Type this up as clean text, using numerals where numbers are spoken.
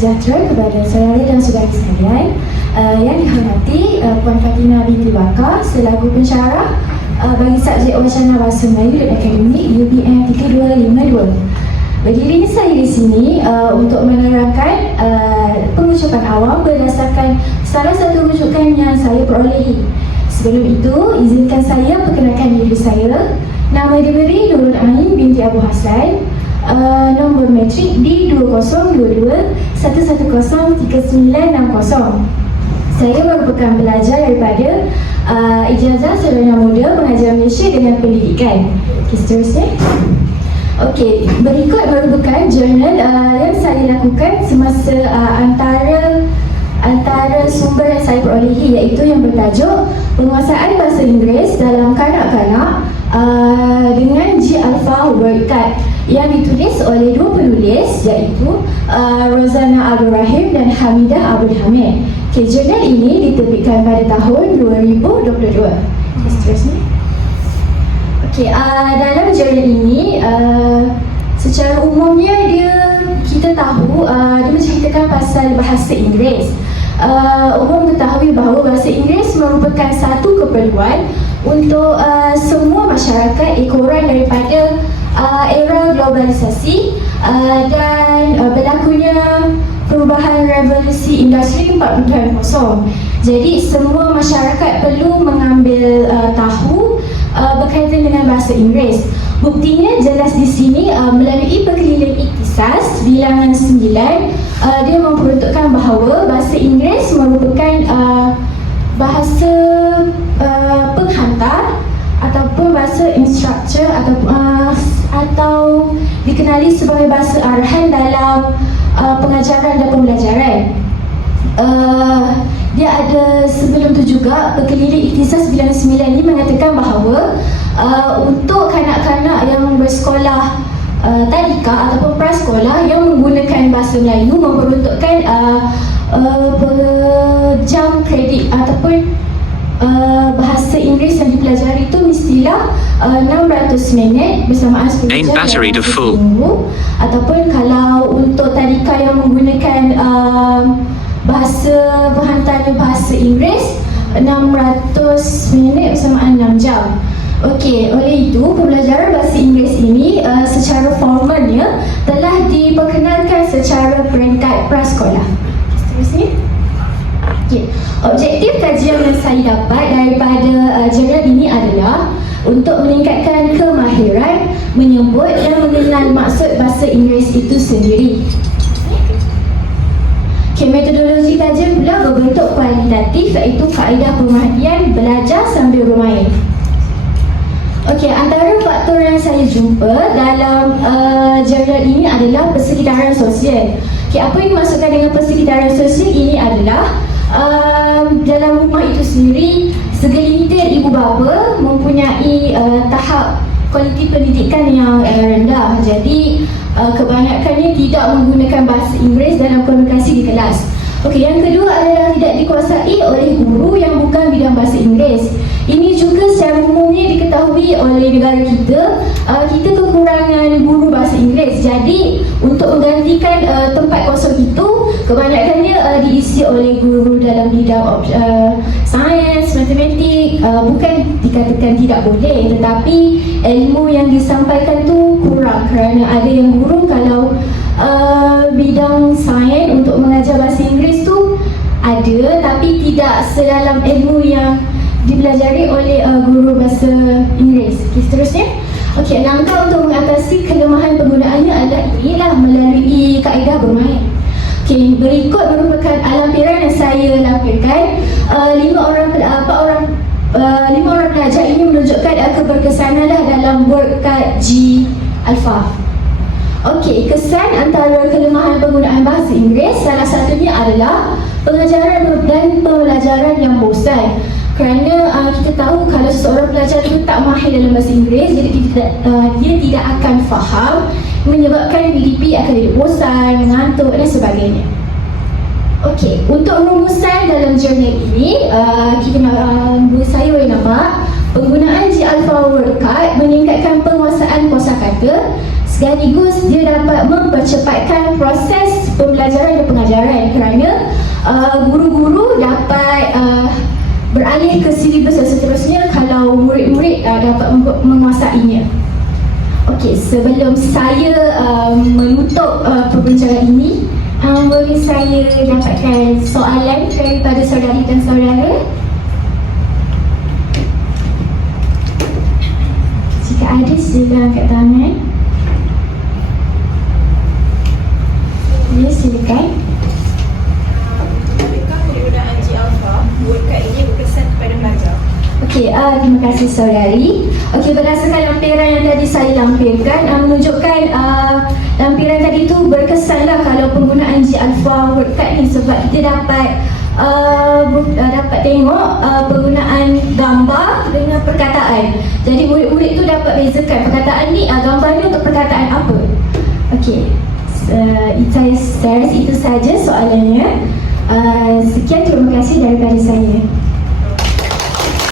sejahtera kepada saudara dan saudari sekalian. Yang dihormati Puan Fatimah binti Bakar selaku pensyarah bagi subjek wacana bahasa Melayu dan Akademik UPM 3252. Berdiri saya di sini untuk menerangkan pengucapan awam berdasarkan salah satu rujukan yang saya perolehi. Sebelum itu, izinkan saya perkenalkan diri saya. Nama diberi Nurul Ain binti Abu Hassan. Nombor matrik D20221103960. Saya merupakan pelajar daripada Ijazah Sarjana Muda Pengajaran Malaysia dengan Pendidikan. Seterusnya. Okey, berikut merupakan jurnal yang saya lakukan semasa antara sumber yang saya perolehi, iaitu yang bertajuk Penguasaan Bahasa Inggeris dalam Kanak-kanak dengan G Alpha WordCard yang ditulis oleh dua penulis, iaitu Rozana Abdul Rahim dan Hamidah Abdul Hamid. Okay, jurnal ini diterbitkan pada tahun 2022. Seterusnya. Okay, dalam jurnal ini secara umumnya kita tahu dia menceritakan pasal bahasa Inggeris. Umum ketahui bahawa bahasa Inggeris merupakan satu keperluan untuk semua masyarakat ekoran daripada era globalisasi dan berlakunya perubahan revolusi industri 4.0. Jadi semua masyarakat perlu mengambil tahu berkaitan dengan bahasa Inggeris. Buktinya jelas di sini melalui perkeliling ikhtisas bilangan 9, dia memperuntukkan bahawa bahasa Inggeris merupakan bahasa penghantar ataupun bahasa instructor atau dikenali sebagai bahasa arahan dalam pengajaran dan pembelajaran. Dia ada sebelum tu juga perkeliling ikhtisas bilangan 9 ini mengatakan bahawa untuk kanak-kanak yang bersekolah tadika ataupun prasekolah yang menggunakan bahasa Melayu memperuntukkan jam kredit ataupun bahasa Inggeris yang dipelajari itu mestilah 600 minit bersamaan 10 jam dalam satu minggu. Ataupun kalau untuk tadika yang menggunakan bahasa penghantarnya bahasa Inggeris 600 minit bersamaan 6 jam. Okey, oleh itu pembelajaran bahasa Inggeris ini secara formalnya telah diperkenalkan secara peringkat prasekolah. Seterusnya. Okay. Objektif kajian yang saya dapat daripada jurnal ini adalah untuk meningkatkan kemahiran menyebut dan mengenal maksud bahasa Inggeris itu sendiri. Okay, metodologi kajian pula berbentuk kualitatif, iaitu kaedah pemerhatian belajar sambil bermain. Okey, antara faktor yang saya jumpa dalam jurnal ini adalah persekitaran sosial. Okey, apa yang dimaksudkan dengan persekitaran sosial ini adalah dalam rumah itu sendiri segelintir ibu bapa mempunyai tahap kualiti pendidikan yang rendah. Jadi kebanyakannya tidak menggunakan bahasa Inggeris dalam komunikasi di kelas. Okey, yang kedua adalah tidak dikuasai oleh guru yang bukan bidang bahasa Inggeris. Ini juga secara umumnya diketahui oleh negara kita, kita kekurangan guru bahasa Inggeris. Jadi untuk menggantikan tempat kosong itu, kebanyakannya diisi oleh guru dalam bidang sains, matematik. Bukan dikatakan tidak boleh, tetapi ilmu yang disampaikan tu kurang kerana ada yang guru kalau bidang sains untuk mengajar bahasa Inggeris tu ada, tapi tidak sedalam ilmu yang dipelajari oleh guru bahasa Inggeris. Okay, seterusnya. Okey, langkah untuk mengatasi kelemahan penggunaannya adalah inilah melalui kaedah bermain. Okey, berikut merupakan lampiran yang saya lampirkan. 5 orang pelajar ini menunjukkan keberkesanan dalam WordCard G Alpha. Okey, kesan antara kelemahan penggunaan bahasa Inggeris salah satunya adalah pengajaran dan pembelajaran yang bosan. Kerana kita tahu kalau seorang pelajar itu tak mahir dalam bahasa Inggeris, jadi dia tidak akan faham, menyebabkan PDP akan jadi bosan, mengantuk dan sebagainya. Okey, untuk rumusan dalam jurnal ini, saya boleh nampak penggunaan G Alpha WordCard meningkatkan penguasaan kosakata, sekaligus dia dapat mempercepatkan proses pembelajaran dan pengajaran. pelajaran kerana guru-guru dapat beralih ke silibus yang seterusnya kalau murid-murid dapat menguasainya. Okey, sebelum saya menutup perbincangan ini, boleh saya dapatkan soalan daripada saudari dan saudara? Jika ada, sila angkat tangan. Ya, silakan. Adakah penggunaan G alpha workout ini berkesan kepada pelajar? Okey, terima kasih saudari. Okey, berdasarkan lampiran yang tadi saya lampirkan, menunjukkan lampiran tadi tu berkesanlah kalau penggunaan G alpha workout ni, sebab kita dapat dapat tengok penggunaan gambar dengan perkataan. Jadi murid-murid tu dapat bezakan perkataan ni, gambar ni untuk perkataan apa. Okey, saya rasa itu saja soalannya. Sekian, terima kasih daripada saya.